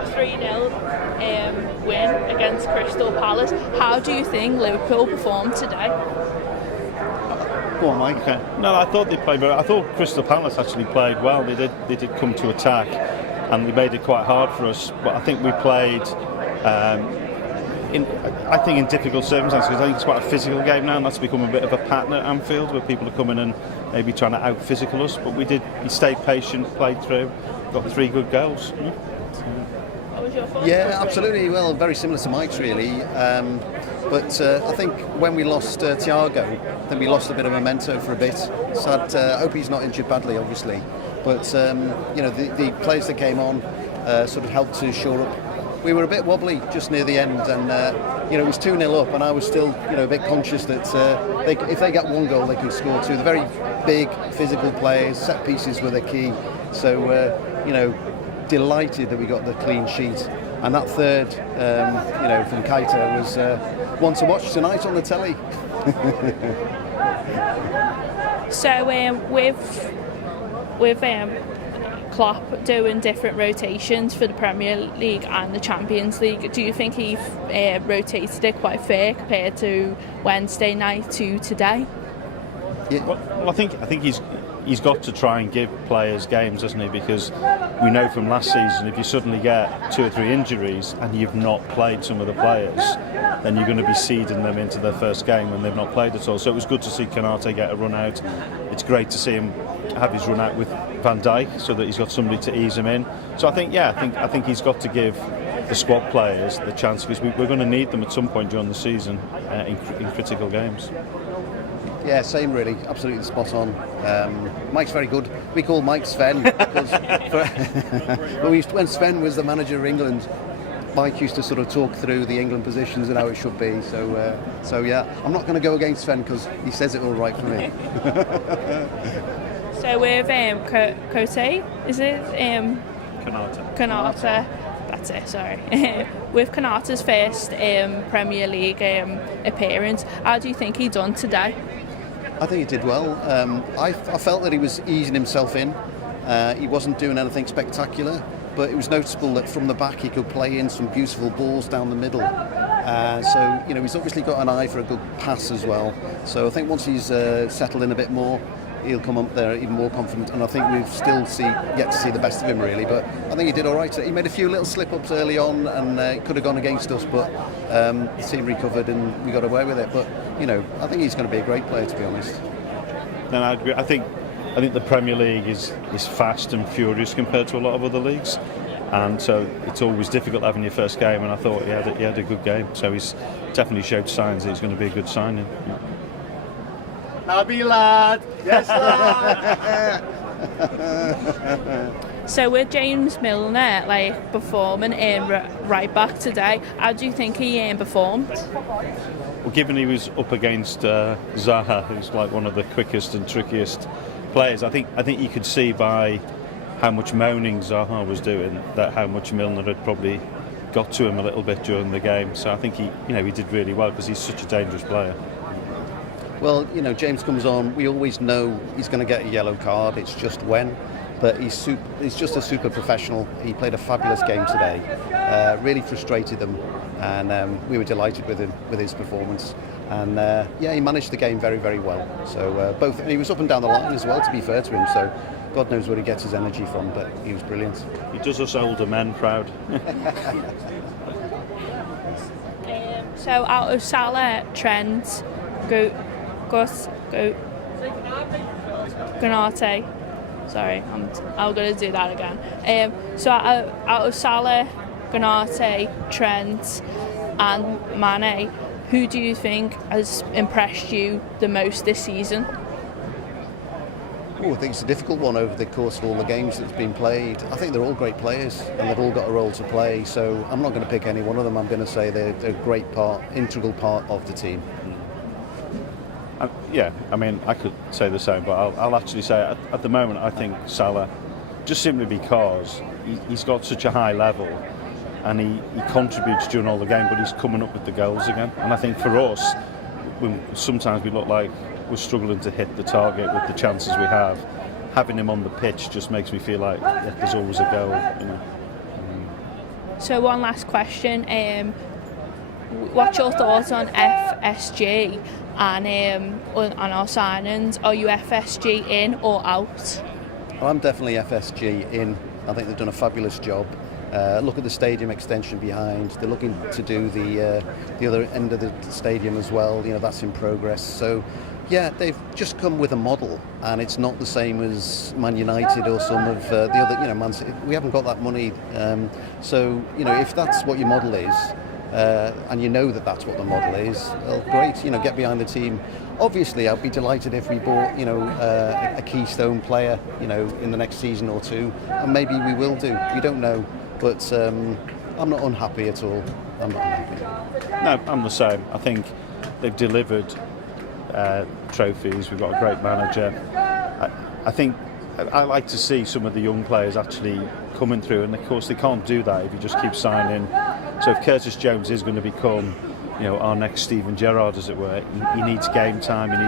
got a 3-0 win against Crystal Palace. How do you think Liverpool performed today? Go on, Mike. Okay. No, I thought they played very. I thought Crystal Palace actually played well. They did come to attack, and they made it quite hard for us. But I think we played. In difficult circumstances, because I think it's quite a physical game now, and that's become a bit of a pattern at Anfield, where people are coming and maybe trying to out-physical us. But we stayed patient, played through, got 3 good goals. What was your thoughts? Yeah, absolutely. Well, very similar to Mike's, really. But I think when we lost Thiago, then we lost a bit of memento for a bit. Sad. I hope he's not injured badly, obviously. But the players that came on sort of helped to shore up. We were a bit wobbly just near the end, and it was 2-0 up, and I was still a bit conscious that if they get 1 goal, they can score 2. They're very big, physical players. Set pieces were the key. So delighted that we got the clean sheet, and that third, from Kanata was one to watch tonight on the telly. So with Klopp doing different rotations for the Premier League and the Champions League, do you think he rotated it quite fair compared to Wednesday night to today? Yeah. Well, I think he's got to try and give players games, hasn't he? Because we know from last season, if you suddenly get 2 or 3 injuries and you've not played some of the players, then you're going to be seeding them into their first game when they've not played at all. So it was good to see Kanata get a run out. It's great to see him have his run out with Van Dijk, so that he's got somebody to ease him in. So I think he's got to give the squad players the chance, because we're going to need them at some point during the season in critical games. Yeah, same really, absolutely spot on. Mike's very good. We call Mike Sven because when Sven was the manager of England, Mike used to sort of talk through the England positions and how it should be. So yeah, I'm not going to go against Sven because he says it all right for me. So with Kote, is it Kanata? That's it, sorry. With Kanata's first Premier League appearance, how do you think he done today? I think he did well. I felt that he was easing himself in. He wasn't doing anything spectacular, but it was noticeable that from the back he could play in some beautiful balls down the middle. So he's obviously got an eye for a good pass as well. So I think once he's settled in a bit more, he'll come up there even more confident, and I think we've still yet to see the best of him really. But I think he did all right. He made a few little slip-ups early on, and it could have gone against us, but the team recovered and we got away with it. But I think he's going to be a great player, to be honest. No, I agree. I think the Premier League is fast and furious compared to a lot of other leagues, and so it's always difficult having your first game. And I thought he had a good game, so he's definitely showed signs that he's going to be a good signing. Happy lad! Yes, lad! So with James Milner performing in right back today, how do you think he performed? Well, given he was up against Zaha, who's like one of the quickest and trickiest players, I think you could see by how much moaning Zaha was doing that how much Milner had probably got to him a little bit during the game. So I think he did really well because he's such a dangerous player. Well, James comes on, we always know he's going to get a yellow card, it's just when. But he's just a super professional. He played a fabulous game today, really frustrated them, and we were delighted with him, with his performance. And he managed the game very, very well. So he was up and down the line as well, to be fair to him, so God knows where he gets his energy from, but he was brilliant. He does us older men proud. So out of Salah, Trent, Kanata. Sorry, I'm going to do that again. So out of Salah, Kanata, Trent and Mane, who do you think has impressed you the most this season? I think it's a difficult one over the course of all the games that's been played. I think they're all great players and they've all got a role to play, so I'm not going to pick any one of them. I'm going to say they're a great integral part of the team. I could say the same, but I'll actually say at the moment I think Salah, just simply because he's got such a high level and he contributes during all the game, but he's coming up with the goals again. And I think for us, sometimes we look like we're struggling to hit the target with the chances we have. Having him on the pitch just makes me feel like there's always a goal. So one last question. What's your thoughts on FSG and on our signings? Are you FSG in or out? I'm definitely FSG in. I think they've done a fabulous job. Look at the stadium extension behind. They're looking to do the other end of the stadium as well. That's in progress. So, yeah, they've just come with a model, and it's not the same as Man United or some of the other. Man City. We haven't got that money. So, if that's what your model is, and that's what the model is, well, great. Get behind the team. Obviously, I'd be delighted if we bought, a keystone player, in the next season or two, and maybe we will do. We don't know, but I'm not unhappy at all. I'm not unhappy. No, I'm the same. I think they've delivered trophies. We've got a great manager. I think I like to see some of the young players actually coming through, and of course they can't do that if you just keep signing. So if Curtis Jones is going to become, our next Steven Gerrard, as it were, he needs game time.